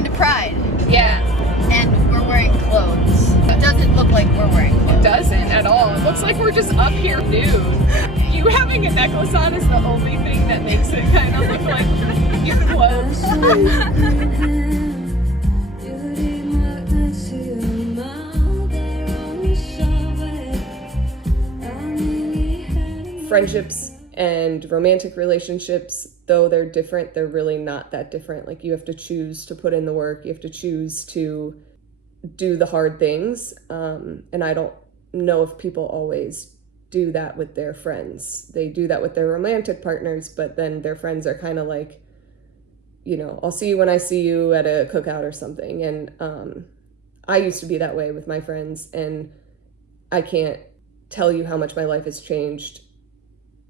going to Pride. Yeah. And we're wearing clothes. It doesn't look like we're wearing clothes. It doesn't at all. It looks like we're just up here nude. You having a necklace on is the only thing that makes it kind of look like your clothes. Friendships and romantic relationships, though they're different, they're really not that different. Like, you have to choose to put in the work, you have to choose to do the hard things. And I don't know if people always do that with their friends. They do that with their romantic partners, but then their friends are kind of like, you know, I'll see you when I see you at a cookout or something. And I used to be that way with my friends, and I can't tell you how much my life has changed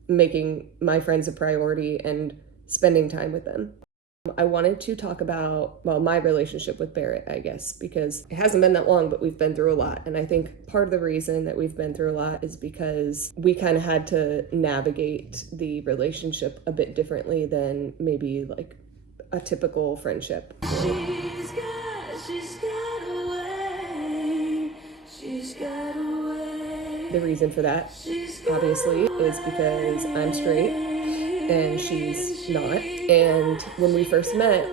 making my friends a priority and spending time with them. I wanted to talk about, well, my relationship with Barrett, I guess, because it hasn't been that long, but we've been through a lot. And I think part of the reason that we've been through a lot is because we kind of had to navigate the relationship a bit differently than maybe like a typical friendship. She's got away. The reason for that, obviously, is because I'm straight and she's not. And when we first met,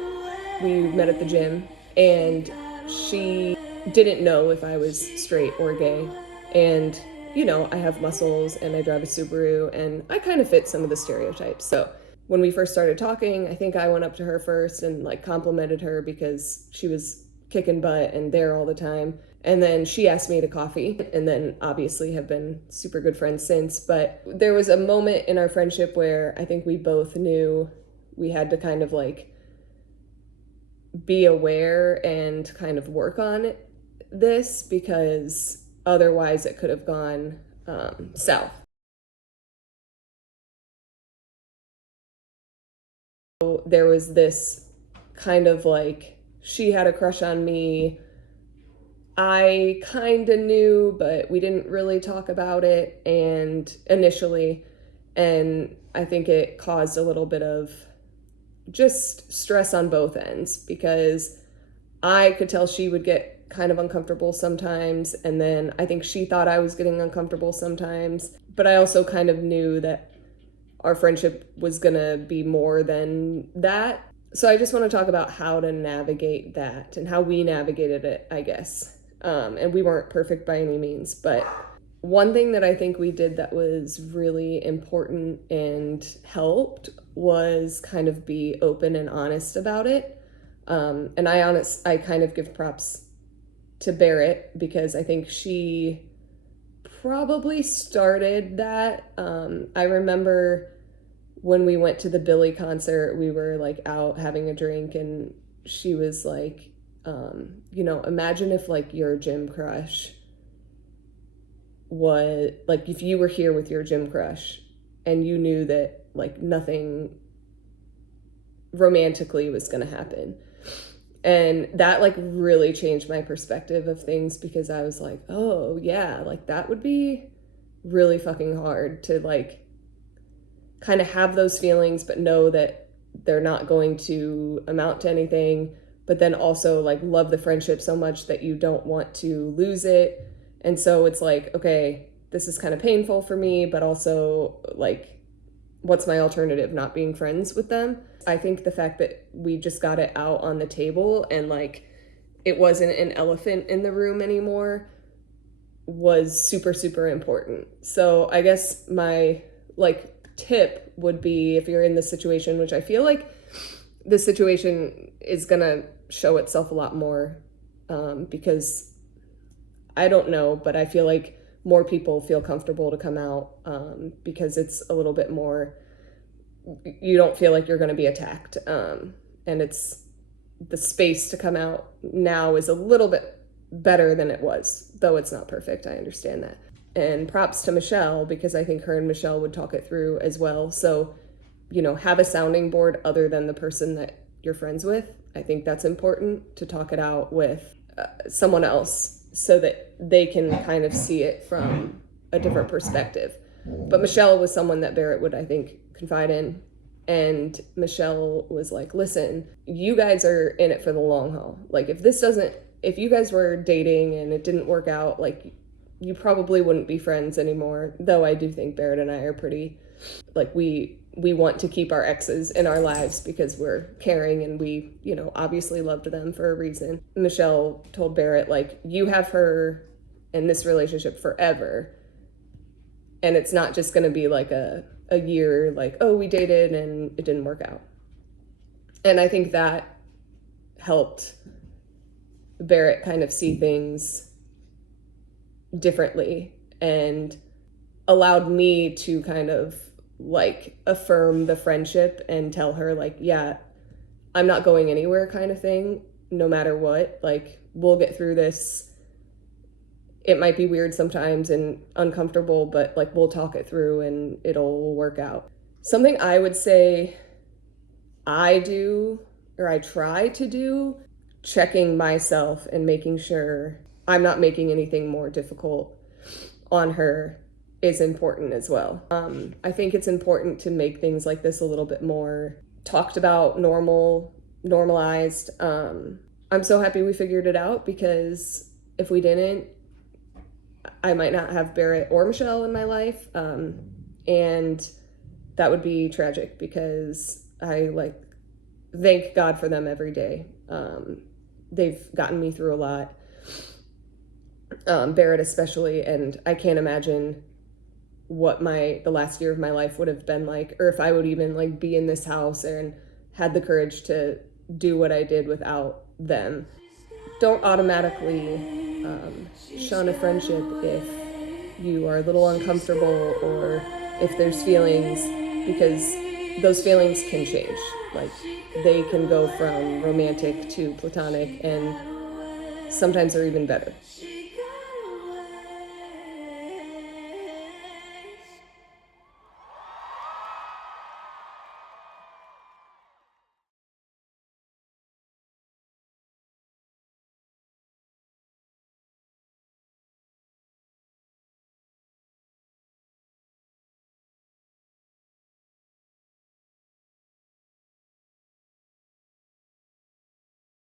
we met at the gym, and she didn't know if I was straight or gay. And, you know, I have muscles and I drive a Subaru, and I kind of fit some of the stereotypes. So when we first started talking, I think I went up to her first and like complimented her because she was kicking butt and there all the time. And then she asked me to coffee, and then obviously have been super good friends since. But there was a moment in our friendship where I think we both knew we had to kind of like be aware and kind of work on this, because otherwise it could have gone south. So there was this kind of like, she had a crush on me. I kind of knew, but we didn't really talk about it initially. And I think it caused a little bit of just stress on both ends, because I could tell she would get kind of uncomfortable sometimes. And then I think she thought I was getting uncomfortable sometimes. But I also kind of knew that our friendship was going to be more than that. So I just want to talk about how to navigate that and how we navigated it, I guess. And we weren't perfect by any means, but one thing that I think we did that was really important and helped was kind of be open and honest about it. And I kind of give props to Barrett, because I think she probably started that. I remember when we went to the Billy concert, we were like out having a drink, and she was like, you know, imagine if like your gym crush was like, if you were here with your gym crush and you knew that like nothing romantically was going to happen. And that like really changed my perspective of things, because I was like, oh yeah, like that would be really fucking hard to like kind of have those feelings, but know that they're not going to amount to anything. But then also like love the friendship so much that you don't want to lose it. And so it's like, okay, this is kind of painful for me, but also like, what's my alternative? Not being friends with them. I think the fact that we just got it out on the table and like, it wasn't an elephant in the room anymore was super, super important. So I guess my like tip would be, if you're in this situation, which I feel like this situation is gonna show itself a lot more, because I don't know, but I feel like more people feel comfortable to come out, because it's a little bit more, you don't feel like you're going to be attacked, and it's the space to come out now is a little bit better than it was, though it's not perfect. I understand that. And props to Michelle, because I think her and Michelle would talk it through as well. So, you know, have a sounding board other than the person that you're friends with. I think that's important, to talk it out with someone else so that they can kind of see it from a different perspective. But Michelle was someone that Barrett would, I think, confide in. And Michelle was like, listen, you guys are in it for the long haul. Like, if you guys were dating and it didn't work out, like, you probably wouldn't be friends anymore. Though I do think Barrett and I are pretty, like, we want to keep our exes in our lives because we're caring and we, you know, obviously loved them for a reason. Michelle told Barrett, like, you have her in this relationship forever. And it's not just going to be like a year, like, oh, we dated and it didn't work out. And I think that helped Barrett kind of see things differently and allowed me to kind of like affirm the friendship and tell her, like, yeah, I'm not going anywhere kind of thing, no matter what. Like, we'll get through this. It might be weird sometimes and uncomfortable, but like, we'll talk it through and it'll work out. Something I would say I do, or I try to do, checking myself and making sure I'm not making anything more difficult on her is important as well. I think it's important to make things like this a little bit more talked about, normalized. I'm so happy we figured it out, because if we didn't, I might not have Barrett or Michelle in my life. And that would be tragic, because I like thank God for them every day. They've gotten me through a lot. Barrett especially, and I can't imagine what the last year of my life would have been like, or if I would even like be in this house and had the courage to do what I did without them. Don't automatically shun a friendship if you are a little uncomfortable or if there's feelings, because those feelings can change. Like, they can go from romantic to platonic, and sometimes they're even better.